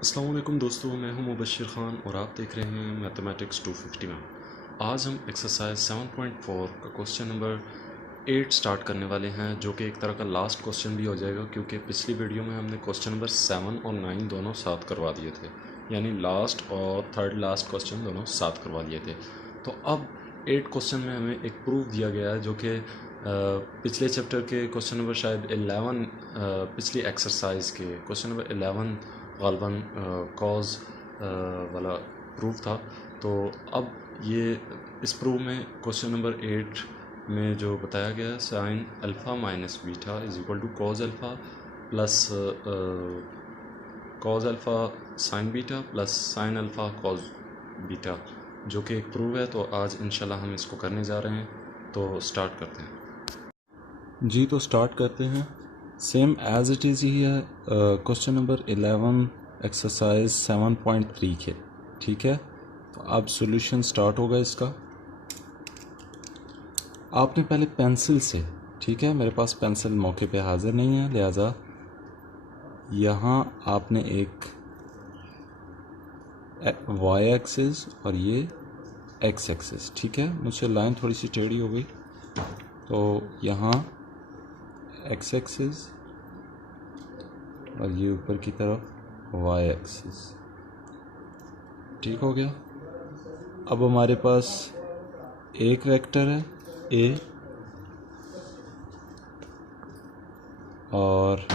अस्सलाम वालेकुम दोस्तों, मैं हूं मुबश्शिर ख़ान और आप देख रहे हैं मैथमेटिक्स 250 में। आज हम एक्सरसाइज 7.4 का क्वेश्चन नंबर 8 स्टार्ट करने वाले हैं, जो कि एक तरह का लास्ट क्वेश्चन भी हो जाएगा, क्योंकि पिछली वीडियो में हमने क्वेश्चन नंबर 7 और 9 दोनों साथ करवा दिए थे, यानी लास्ट और थर्ड लास्ट क्वेश्चन दोनों साथ करवा दिए थे। तो अब 8 क्वेश्चन में हमें एक प्रूफ दिया गया है, जो कि पिछले चैप्टर के क्वेश्चन नंबर शायद 11, पिछली एक्सरसाइज के क्वेश्चन नंबर 11 गालबन कॉज वाला प्रूफ था। तो अब ये इस प्रूफ में क्वेश्चन नंबर 8 में जो बताया गया, sine alpha minus beta is equal to cos alpha plus cos alpha sine beta plus sine alpha cos beta, जो कि एक प्रूफ है। तो आज इंशाल्लाह हम इसको करने जा रहे हैं, तो स्टार्ट करते हैं जी। तो स्टार्ट करते हैं, सेम एज इट इज़ ही है क्वेश्चन नंबर 11 एक्सरसाइज 7.3 के। ठीक है, तो अब सॉल्यूशन स्टार्ट होगा इसका। आपने पहले पेंसिल से, ठीक है, मेरे पास पेंसिल मौके पे हाजिर नहीं है, लिहाजा यहाँ आपने एक वाई एक्सिस और ये एक्स एक्सिस, ठीक है, मुझसे लाइन थोड़ी सी टेढ़ी हो गई, तो यहाँ एक्स एक्सिस और ये ऊपर की तरफ वाई एक्सिस, ठीक हो गया। अब हमारे पास एक वेक्टर है ए और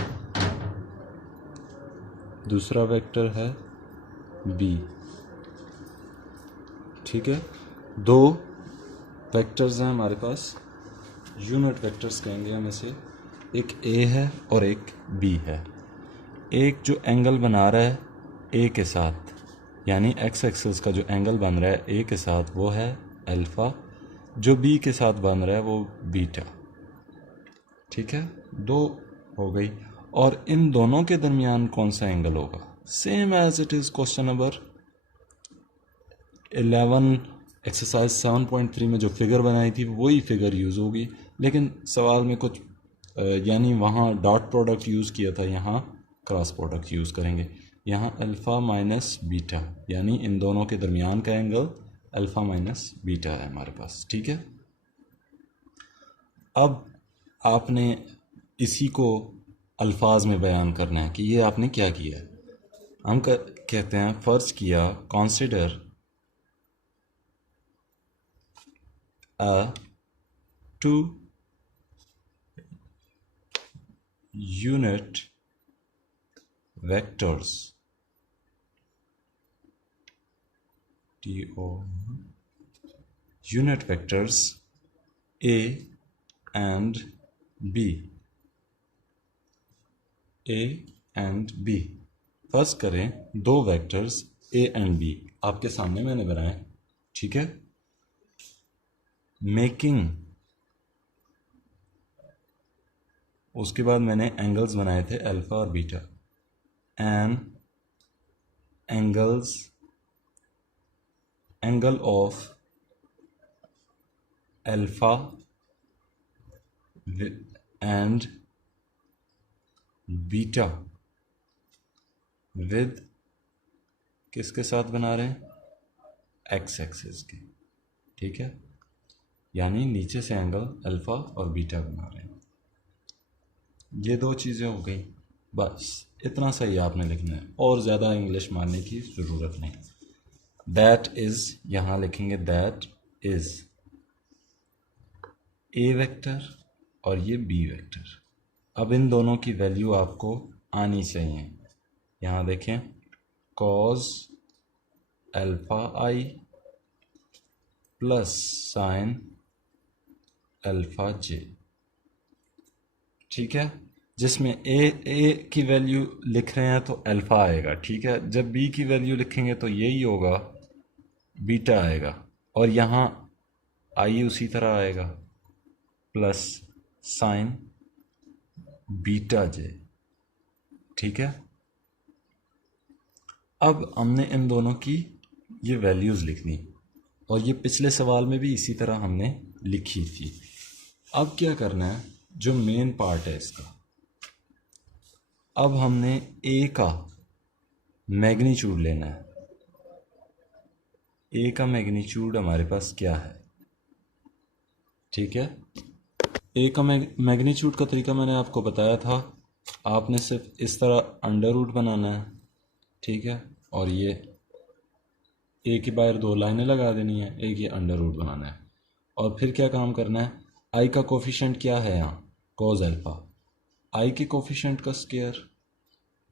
दूसरा वेक्टर है बी, ठीक है। दो वेक्टर्स हैं हमारे पास, यूनिट वेक्टर्स कहेंगे हम इसे, एक ए है और एक बी है। एक जो एंगल बना रहा है ए के साथ, यानी एक्स एक्सिस का जो एंगल बन रहा है ए के साथ, वो है अल्फ़ा, जो बी के साथ बन रहा है वो बीटा, ठीक है। दो हो गई, और इन दोनों के दरमियान कौन सा एंगल होगा, same as it is question number 11 exercise 7.3 में जो फिगर बनाई थी वही फिगर यूज़ होगी, लेकिन सवाल में कुछ यानी वहाँ डॉट प्रोडक्ट यूज़ किया था, यहाँ क्रॉस प्रोडक्ट यूज़ करेंगे। यहाँ अल्फ़ा माइनस बीटा, यानी इन दोनों के दरमियान का एंगल अल्फ़ा माइनस बीटा है हमारे पास, ठीक है। अब आपने इसी को अल्फाज में बयान करना है कि ये आपने क्या किया है। हम कहते हैं, फ़र्ज़ किया, consider a two unit vectors unit vectors a and b, a and b। फर्ज करें दो वेक्टर्स a एंड b आपके सामने मैंने बनाए, ठीक है। मेकिंग, उसके बाद मैंने एंगल्स बनाए थे अल्फ़ा और beta, and angle of alpha and beta with किसके साथ बना रहे हैं, एक्स एक्सिस के, ठीक है, यानी नीचे से एंगल अल्फ़ा और बीटा बना रहे हैं। ये दो चीज़ें हो गई, बस इतना सही आपने लिखना है, और ज़्यादा इंग्लिश मारने की ज़रूरत नहीं। दैट इज़, यहाँ लिखेंगे दैट इज़ ए वेक्टर और ये बी वेक्टर। अब इन दोनों की वैल्यू आपको आनी चाहिए। यहाँ देखें, कॉस अल्फ़ा आई प्लस साइन अल्फ़ा जे, ठीक है, जिसमें ए की वैल्यू लिख रहे हैं तो अल्फ़ा आएगा, ठीक है। जब बी की वैल्यू लिखेंगे तो यही होगा, बीटा आएगा, और यहाँ आई उसी तरह आएगा प्लस साइन बीटा जे, ठीक है। अब हमने इन दोनों की ये वैल्यूज़ लिखनी, और ये पिछले सवाल में भी इसी तरह हमने लिखी थी। अब क्या करना है, जो मेन पार्ट है इसका, अब हमने ए का मैग्नीट्यूड लेना है। ए का मैग्नीट्यूड हमारे पास क्या है, ठीक है। ए का मैग्नीट्यूड का तरीका मैंने आपको बताया था। आपने सिर्फ इस तरह अंडर रूट बनाना है, ठीक है, और ये ए की बाहर दो लाइनें लगा देनी है, ए की अंडर रूट बनाना है। और फिर क्या काम करना है, आई का कोफिशेंट क्या है यहाँ, कोस अल्फा, आई के कोफिशेंट का स्क्वायर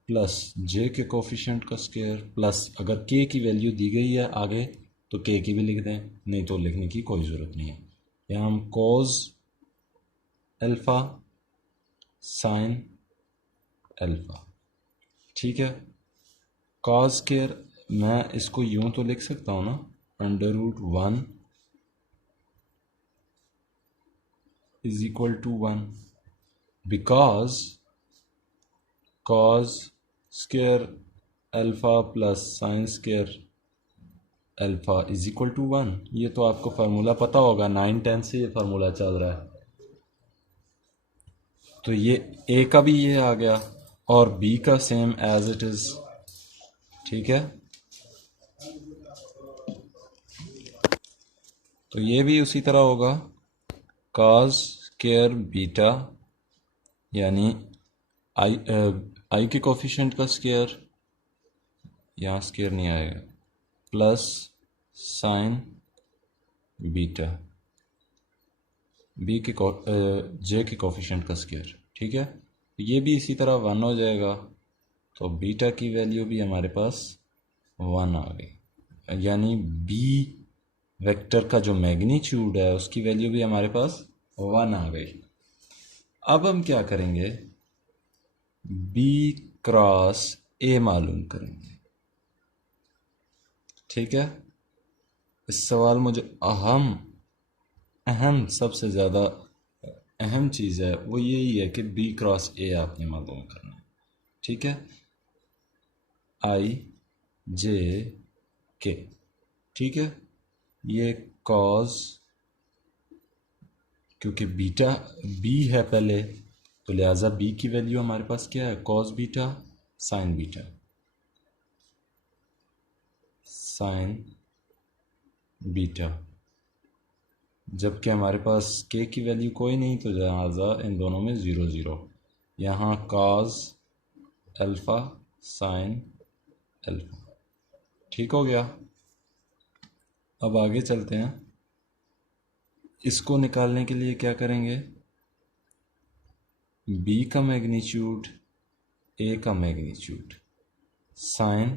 प्लस जे के कोफिशेंट का स्क्वायर प्लस अगर के की वैल्यू दी गई है आगे तो के की भी लिख दें, नहीं तो लिखने की कोई ज़रूरत नहीं है। यहाँ हम कोस अल्फा साइन अल्फा, ठीक है। कॉस स्क्वायर मैं इसको यूं तो लिख सकता हूँ ना, under root 1 is equal to 1 because cos square alpha plus sine square alpha is equal to 1। ये तो आपको फार्मूला पता होगा, 9-10 से ये फार्मूला चल रहा है। तो ये ए का भी ये आ गया और बी का सेम एज इट इज, ठीक है। तो ये भी उसी तरह होगा, कॉस स्क्वायर बीटा यानी आई के कोफिशिएंट का स्क्वायर, यहाँ स्क्वायर नहीं आएगा, प्लस साइन बीटा बी के जे के कोफिशिएंट का स्क्वायर, ठीक है। ये भी इसी तरह 1 हो जाएगा, तो बीटा की वैल्यू भी हमारे पास 1 आ गई, यानी बी वेक्टर का जो मैग्नीट्यूड है उसकी वैल्यू भी हमारे पास 1 आ गई। अब हम क्या करेंगे, बी क्रॉस ए मालूम करेंगे, ठीक है। इस सवाल में जो अहम सबसे ज़्यादा अहम चीज़ है वो यही है कि बी क्रॉस ए आपने मालूम करना है, ठीक है। आई जे के, ठीक है। ये कॉज, क्योंकि बीटा बी है पहले तो लिहाजा बी की वैल्यू हमारे पास क्या है, cos beta sine beta, sign beta, जबकि हमारे पास के की वैल्यू कोई नहीं तो लिहाजा इन दोनों में 0 0। यहाँ कॉस अल्फा साइन अल्फा, ठीक हो गया। अब आगे चलते हैं, इसको निकालने के लिए क्या करेंगे, बी का मैग्नीट्यूड ए का magnitude sine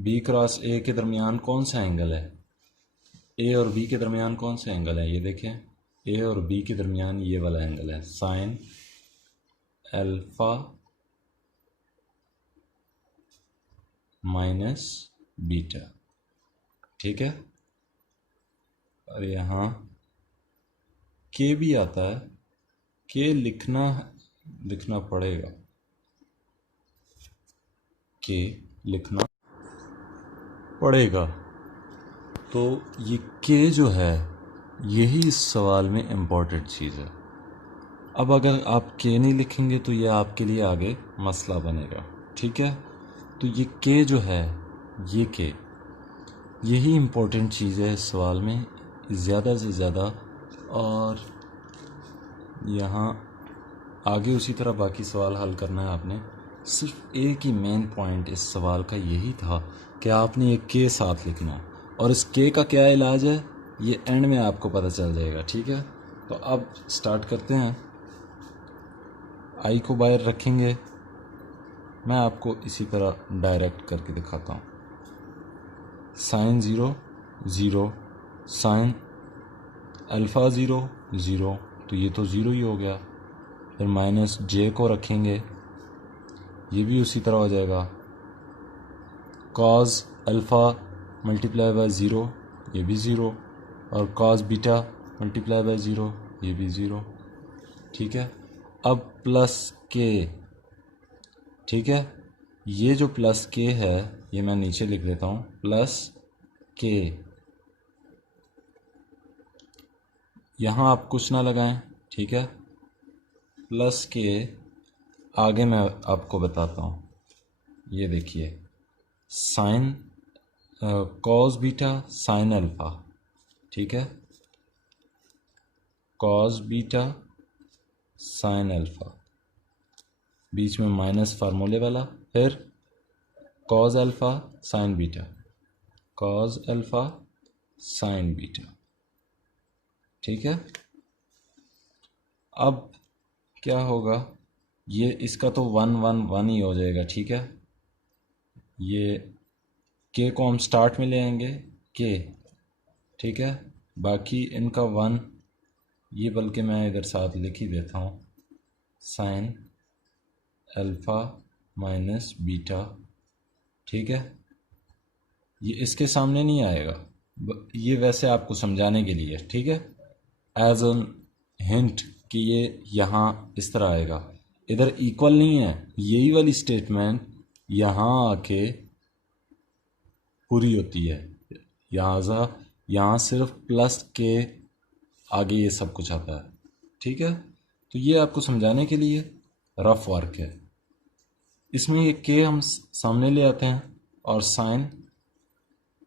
B cross A के दरमियान कौन सा एंगल है, ए और बी के दरमियान कौन सा एंगल है, ये देखें, ए और बी के दरमियान ये वाला एंगल है, साइन अल्फा माइनस बीटा, ठीक है। और यहाँ के भी आता है, के लिखना पड़ेगा, के लिखना पड़ेगा। तो ये के जो है यही इस सवाल में इम्पॉर्टेंट चीज़ है। अब अगर आप के नहीं लिखेंगे तो ये आपके लिए आगे मसला बनेगा, ठीक है। तो ये के जो है, ये के यही इम्पोर्टेंट चीज़ है इस सवाल में ज़्यादा से ज़्यादा। और यहाँ आगे उसी तरह बाकी सवाल हल करना है आपने। सिर्फ एक ही मेन पॉइंट इस सवाल का यही था कि आपने एक के साथ लिखना, और इस के का क्या इलाज है ये एंड में आपको पता चल जाएगा, ठीक है। तो अब स्टार्ट करते हैं। आई को बाहर रखेंगे, मैं आपको इसी तरह डायरेक्ट करके दिखाता हूँ। साइन 0 0 साइन अल्फ़ा 0 0, तो ये तो 0 ही हो गया। फिर माइनस जे को रखेंगे, ये भी उसी तरह हो जाएगा। कॉस अल्फ़ा मल्टीप्लाई बाय 0, ये भी 0, और कॉस बीटा मल्टीप्लाई बाय 0, ये भी 0, ठीक है। अब प्लस के, ठीक है, ये जो प्लस के है ये मैं नीचे लिख देता हूँ, प्लस के, यहाँ आप कुछ ना लगाएं, ठीक है। प्लस के आगे मैं आपको बताता हूँ, ये देखिए sine cos beta sine alpha, ठीक है, कॉस बीटा साइन अल्फ़ा, बीच में माइनस फार्मूले वाला, फिर cos alpha sine beta, cos alpha sine beta, ठीक है। अब क्या होगा, ये इसका तो 1 1 1 ही हो जाएगा, ठीक है। ये के को हम स्टार्ट में ले आएंगे के, ठीक है, बाकी इनका 1, ये बल्कि मैं इधर साथ लिख ही देता हूँ, साइन अल्फ़ा माइनस बीटा, ठीक है। ये इसके सामने नहीं आएगा, ये वैसे आपको समझाने के लिए, ठीक है, एज एन हिंट कि ये यहाँ इस तरह आएगा। इधर इक्वल नहीं है, यही वाली स्टेटमेंट यहाँ आके पूरी होती है, यहाँ सिर्फ प्लस के आगे ये सब कुछ आता है, ठीक है। तो ये आपको समझाने के लिए रफ वर्क है। इसमें ये के हम सामने ले आते हैं और साइन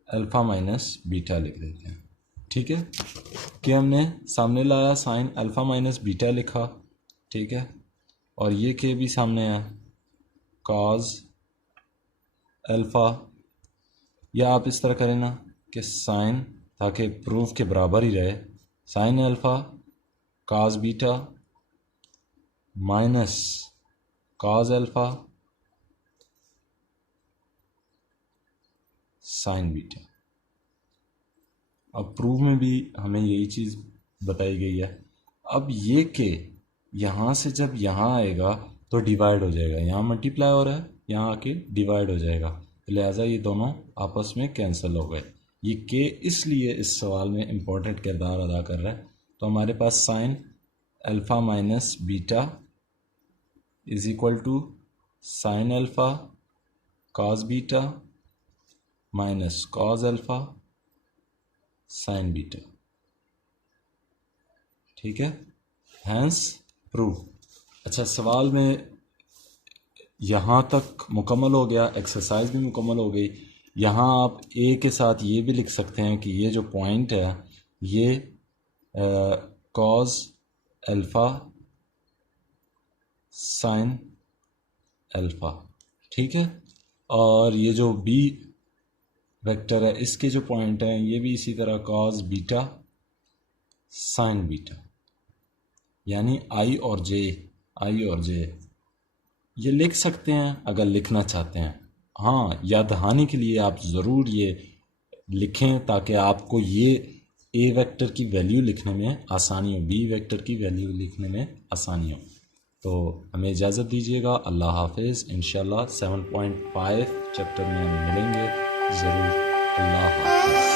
अल्फ़ा माइनस बीटा लिख देते हैं, ठीक है। कि हमने सामने लाया, साइन अल्फ़ा माइनस बीटा लिखा, ठीक है, और ये के भी सामने है, कॉस अल्फ़ा, या आप इस तरह करें ना कि साइन, ताकि प्रूफ के बराबर ही रहे, sign alpha cos beta minus cos alpha sine beta. अब प्रूफ में भी हमें यही चीज़ बताई गई है। अब ये के यहाँ से जब यहाँ आएगा तो डिवाइड हो जाएगा, यहाँ मल्टीप्लाई हो रहा है, यहाँ आके डिवाइड हो जाएगा, लिहाजा ये दोनों आपस में कैंसिल हो गए। ये के इसलिए इस सवाल में इम्पोर्टेंट किरदार अदा कर रहा है। तो हमारे पास sine alpha minus beta is equal to sine alpha cos beta minus cos alpha sine beta, ठीक है, हैंस प्रूफ। अच्छा, सवाल में यहाँ तक मुकम्मल हो गया, एक्सरसाइज भी मुकम्मल हो गई। यहाँ आप ए के साथ ये भी लिख सकते हैं कि ये जो पॉइंट है ये कॉस अल्फ़ा साइन अल्फ़ा, ठीक है, और ये जो बी वेक्टर है इसके जो पॉइंट हैं ये भी इसी तरह कॉस बीटा साइन बीटा, यानी आई और जे ये लिख सकते हैं अगर लिखना चाहते हैं। हाँ, याद दहानी के लिए आप ज़रूर ये लिखें ताकि आपको ये ए वेक्टर की वैल्यू लिखने में आसानी हो, बी वेक्टर की वैल्यू लिखने में आसानी हो। तो हमें इजाज़त दीजिएगा, अल्लाह हाफिज़। इंशाल्लाह 7.5 चैप्टर में हम मिलेंगे ज़रूर। अल्लाह हाफिज़।